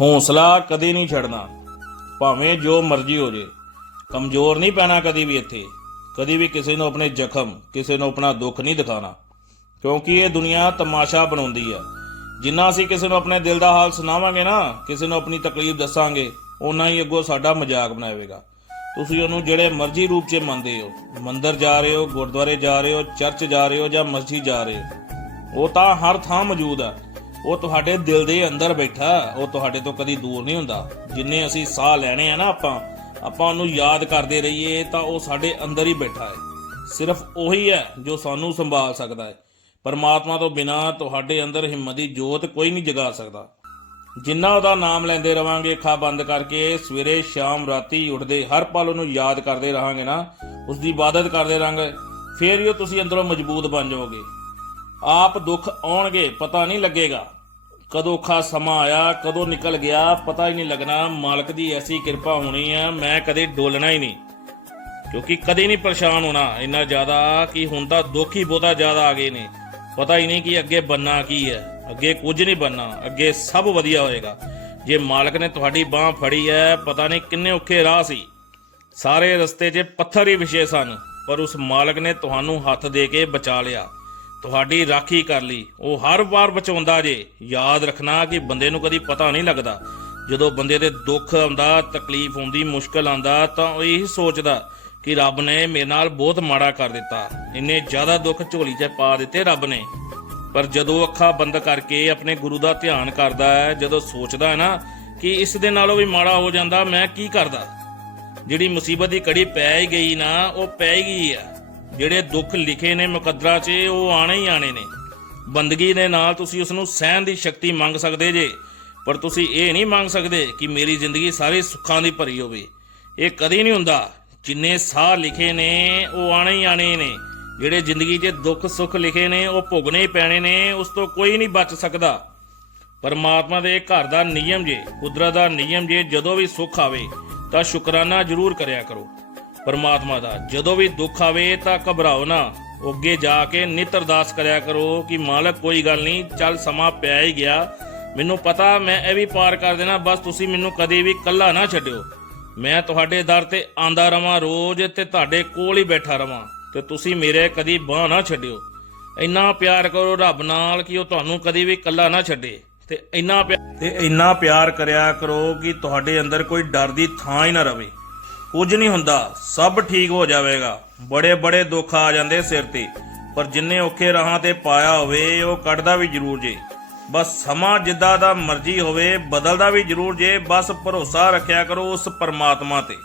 ਹੌਸਲਾ ਕਦੇ ਨਹੀਂ ਛੱਡਣਾ। ਭਾਵੇਂ ਜੋ ਮਰਜ਼ੀ ਹੋ ਜੇ। ਕਮਜ਼ੋਰ ਨਹੀਂ ਪੈਣਾ ਕਦੀ ਵੀ ਇੱਥੇ। ਕਦੀ ਵੀ ਕਿਸੇ ਨੂੰ ਆਪਣੇ ਜ਼ਖਮ, ਕਿਸੇ ਨੂੰ ਆਪਣਾ ਦੁੱਖ ਨਹੀਂ ਦਿਖਾਣਾ ਕਿਉਂਕਿ ਇਹ ਦੁਨੀਆ ਤਮਾਸ਼ਾ ਬਣਾਉਂਦੀ ਆ ਜਿੰਨਾ ਅਸੀਂ ਕਿਸੇ ਨੂੰ ਆਪਣੇ ਦਿਲ ਦਾ ਹਾਲ ਸੁਣਾਵਾਂਗੇ ਨਾ, ਕਿਸੇ ਨੂੰ ਆਪਣੀ ਤਕਲੀਫ ਦੱਸਾਂਗੇ, ਓਨਾ ਹੀ ਅੱਗੋਂ ਸਾਡਾ ਮਜ਼ਾਕ ਬਣਾਵੇਗਾ। ਤੁਸੀਂ ਉਹਨੂੰ ਜਿਹੜੇ ਮਰਜ਼ੀ ਰੂਪ 'ਚ ਮੰਨਦੇ ਹੋ। ਮੰਦਰ ਜਾ ਰਹੇ ਹੋ, ਗੁਰਦੁਆਰੇ ਜਾ ਰਹੇ ਹੋ, ਚਰਚ ਜਾ ਰਹੇ ਹੋ ਜਾਂ ਮਸਜਿਦ ਜਾ ਰਹੇ ਹੋ। ਉਹ ਤਾਂ ਹਰ ਥਾਂ ਮੌਜੂਦ ਆ। ਉਹ ਤੁਹਾਡੇ ਦਿਲ ਦੇ ਅੰਦਰ ਬੈਠਾ, ਉਹ ਤੁਹਾਡੇ ਤੋਂ ਕਦੀ ਦੂਰ ਨਹੀਂ ਹੁੰਦਾ। ਜਿੰਨੇ ਅਸੀਂ ਸਾਹ ਲੈਣੇ ਆ ਨਾ ਆਪਾਂ ਆਪਾਂ ਉਹਨੂੰ ਯਾਦ ਕਰਦੇ ਰਹੀਏ, ਤਾਂ ਉਹ ਸਾਡੇ ਅੰਦਰ ਹੀ ਬੈਠਾ ਹੈ। ਸਿਰਫ ਉਹੀ ਹੈ ਜੋ ਸਾਨੂੰ ਸੰਭਾਲ ਸਕਦਾ ਹੈ। ਪਰਮਾਤਮਾ ਤੋਂ ਬਿਨਾ ਤੁਹਾਡੇ ਅੰਦਰ ਹਿੰਮਤ ਦੀ ਜੋਤ ਕੋਈ ਨਹੀਂ ਜਗਾ ਸਕਦਾ। ਜਿੰਨਾ ਉਹਦਾ ਨਾਮ ਲੈਂਦੇ ਰਵਾਂਗੇ, ਅੱਖਾਂ ਬੰਦ ਕਰਕੇ, ਸਵੇਰੇ, ਸ਼ਾਮ, ਰਾਤੀ ਉੱਠਦੇ, ਹਰ ਪਲ ਉਹਨੂੰ ਯਾਦ ਕਰਦੇ ਰਹਾਂਗੇ ਨਾ ਉਸ ਦੀ ਇਬਾਦਤ ਕਰਦੇ ਰਹਾਂਗੇ, ਫੇਰ ਹੀ ਉਹ ਤੁਸੀਂ ਅੰਦਰੋਂ ਮਜ਼ਬੂਤ ਬਣ ਜਾਓਗੇ। ਆਪ ਦੁੱਖ ਆਉਣਗੇ, ਪਤਾ ਨਹੀਂ ਲੱਗੇਗਾ। ਕਦੋਂ ਔਖਾ ਸਮਾਂ ਆਇਆ, ਕਦੋਂ ਨਿਕਲ ਗਿਆ, ਪਤਾ ਹੀ ਨਹੀਂ ਲੱਗਣਾ। ਮਾਲਕ ਦੀ ਐਸੀ ਕਿਰਪਾ ਹੋਣੀ ਹੈ ਮੈਂ ਕਦੇ ਡੋਲਣਾ ਹੀ ਨਹੀਂ। ਕਿਉਂਕਿ ਕਦੇ ਨਹੀਂ ਪਰੇਸ਼ਾਨ ਹੋਣਾ ਇੰਨਾ ਜ਼ਿਆਦਾ ਕਿ ਹੁਣ ਤਾਂ ਦੁੱਖ ਹੀ ਬਹੁਤਾ ਜ਼ਿਆਦਾ ਆ ਗਏ ਨੇ। ਪਤਾ ਹੀ ਨਹੀਂ ਕਿ ਅੱਗੇ ਬੰਨਾ ਕੀ ਹੈ। ਅੱਗੇ ਕੁਝ ਨਹੀਂ ਬੰਨਾ ਅੱਗੇ ਸਭ ਵਧੀਆ ਹੋਏਗਾ। ਜੇ ਮਾਲਕ ਨੇ ਤੁਹਾਡੀ ਬਾਹ ਫੜੀ ਹੈ, ਪਤਾ ਨਹੀਂ ਕਿੰਨੇ ਔਖੇ ਰਾਹ ਸੀ। ਸਾਰੇ ਰਸਤੇ 'ਚ ਪੱਥਰ ਹੀ ਵਿਛੇ ਸਨ, ਪਰ ਉਸ ਮਾਲਕ ਨੇ ਤੁਹਾਨੂੰ ਹੱਥ ਦੇ ਕੇ ਬਚਾ ਲਿਆ। ਤੁਹਾਡੀ ਰਾਖੀ ਕਰ ਲਈ। ਉਹ ਹਰ ਵਾਰ ਬਚਾਉਂਦਾ ਜੇ। ਯਾਦ ਰੱਖਣਾ ਕਿ ਬੰਦੇ ਨੂੰ ਕਦੀ ਪਤਾ ਨਹੀਂ ਲੱਗਦਾ। ਜਦੋਂ ਬੰਦੇ ਦੇ ਦੁੱਖ ਆਉਂਦਾ, ਤਕਲੀਫ ਹੁੰਦੀ, ਮੁਸ਼ਕਲ ਆਉਂਦਾ, ਤਾਂ ਉਹ ਇਹੀ ਸੋਚਦਾ ਕਿ ਰੱਬ ਨੇ ਮੇਰੇ ਨਾਲ ਬਹੁਤ ਮਾੜਾ ਕਰ ਦਿੱਤਾ। ਇੰਨੇ ਜ਼ਿਆਦਾ ਦੁੱਖ ਝੋਲੀ 'ਚ ਪਾ ਦਿੱਤੇ ਰੱਬ ਨੇ। ਪਰ ਜਦੋਂ ਅੱਖਾਂ ਬੰਦ ਕਰਕੇ ਆਪਣੇ ਗੁਰੂ ਦਾ ਧਿਆਨ ਕਰਦਾ ਹੈ, ਜਦੋਂ ਸੋਚਦਾ ਹੈ ਨਾ ਕਿ ਇਸ ਦੇ ਨਾਲੋਂ ਵੀ ਮਾੜਾ ਹੋ ਜਾਂਦਾ, ਮੈਂ ਕੀ ਕਰਦਾ? ਜਿਹੜੀ ਮੁਸੀਬਤ ਦੀ ਕੜੀ ਪੈ ਹੀ ਗਈ ਨਾ, ਉਹ ਪੈ ਹੀ ਗਈ ਆ। ਜਿਹੜੇ ਦੁੱਖ ਲਿਖੇ ਨੇ ਮੁਕੱਦਰਾ 'ਚ, ਉਹ ਆਣੇ ਹੀ ਆਣੇ ਨੇ। ਬੰਦਗੀ ਦੇ ਨਾਲ ਤੁਸੀਂ ਉਸ ਨੂੰ ਸਹਿਣ ਦੀ ਸ਼ਕਤੀ ਮੰਗ ਸਕਦੇ ਜੇ, ਪਰ ਤੁਸੀਂ ਇਹ ਨਹੀਂ ਮੰਗ ਸਕਦੇ ਕਿ ਮੇਰੀ ਜ਼ਿੰਦਗੀ ਸਾਰੇ ਸੁੱਖਾਂ ਦੀ ਭਰੀ ਹੋਵੇ। ਇਹ ਕਦੀ ਨਹੀਂ ਹੁੰਦਾ, ਜਿੰਨੇ ਸਾਹ ਲਿਖੇ ਨੇ, ਉਹ ਆਣੇ ਹੀ ਆਣੇ ਨੇ। ਜਿਹੜੇ ਜ਼ਿੰਦਗੀ 'ਚ ਦੁੱਖ ਸੁੱਖ ਲਿਖੇ ਨੇ, ਉਹ ਭੋਗਣੇ ਹੀ ਪੈਣੇ ਨੇ, ਉਸ ਤੋਂ ਕੋਈ ਨਹੀਂ ਬਚ ਸਕਦਾ। ਪਰਮਾਤਮਾ ਦੇ ਘਰ ਦਾ ਨਿਯਮ ਜੇ, ਕੁਦਰਤ ਦਾ ਨਿਯਮ ਜੇ, ਜਦੋਂ ਵੀ ਸੁੱਖ ਆਵੇ, ਤਾਂ ਸ਼ੁਕਰਾਨਾ ਜ਼ਰੂਰ ਕਰਿਆ ਕਰੋ। ਪਰਮਾਤਮਾ ਦਾ। ਜਦੋਂ ਵੀ ਦੁੱਖ ਆਵੇ ਤਾਂ ਘਬਰਾਓ ਨਾ। ਅੱਗੇ ਜਾ ਕੇ ਨਿਤ ਅਰਦਾਸ ਕਰਿਆ ਕਰੋ ਕਿ ਮਾਲਕ ਕੋਈ ਗੱਲ ਨਹੀਂ, ਚੱਲ ਸਮਾਂ ਪਿਆ ਹੀ ਗਿਆ। ਮੈਨੂੰ ਪਤਾ, ਮੈਂ ਇਹ ਵੀ ਪਾਰ ਕਰ ਦੇਣਾ, ਬਸ ਤੁਸੀਂ ਮੈਨੂੰ ਕਦੇ ਵੀ ਇਕੱਲਾ ਨਾ ਛੱਡਿਓ। ਮੈਂ ਤੁਹਾਡੇ ਦਰ ਤੇ ਆਂਦਾ ਰਵਾਂ, ਰੋਜ਼ ਤੇ ਤੁਹਾਡੇ ਕੋਲ ਹੀ ਬੈਠਾ ਰਵਾਂ। ਤੇ ਤੁਸੀਂ ਮੇਰੇ ਕਦੀ ਬਾਹ ਨਾ ਛੱਡਿਓ। ਇੰਨਾ ਪਿਆਰ ਕਰੋ ਰੱਬ ਨਾਲ ਕਿ ਉਹ ਤੁਹਾਨੂੰ ਕਦੀ ਵੀ ਇਕੱਲਾ ਨਾ ਛੱਡੇ। ਤੇ ਇੰਨਾ ਪਿਆ- ਤੇ ਇੰਨਾ ਪਿਆਰ ਕਰਿਆ ਕਰੋ ਕਿ ਤੁਹਾਡੇ ਅੰਦਰ ਕੋਈ ਡਰ ਦੀ ਥਾਂ ਹੀ ਨਾ ਰਵੇ। ਕੁਝ ਨਹੀਂ ਹੁੰਦਾ। ਸਭ ਠੀਕ ਹੋ ਜਾਵੇਗਾ। ਬੜੇ ਬੜੇ ਦੁੱਖ ਆ ਜਾਂਦੇ ਸਿਰ ਤੇ। ਪਰ ਜਿੰਨੇ ਔਖੇ ਰਾਹਾਂ ਤੇ ਪਾਇਆ ਹੋਵੇ, ਉਹ ਕੱਢਦਾ ਵੀ ਜ਼ਰੂਰ ਜੇ। ਬਸ ਸਮਾਂ ਜਿੱਦਾਂ ਦਾ ਮਰਜ਼ੀ ਹੋਵੇ, ਬਦਲਦਾ ਵੀ ਜ਼ਰੂਰ ਜੇ। ਬਸ ਭਰੋਸਾ ਰੱਖਿਆ ਕਰੋ ਉਸ ਪਰਮਾਤਮਾ ਤੇ।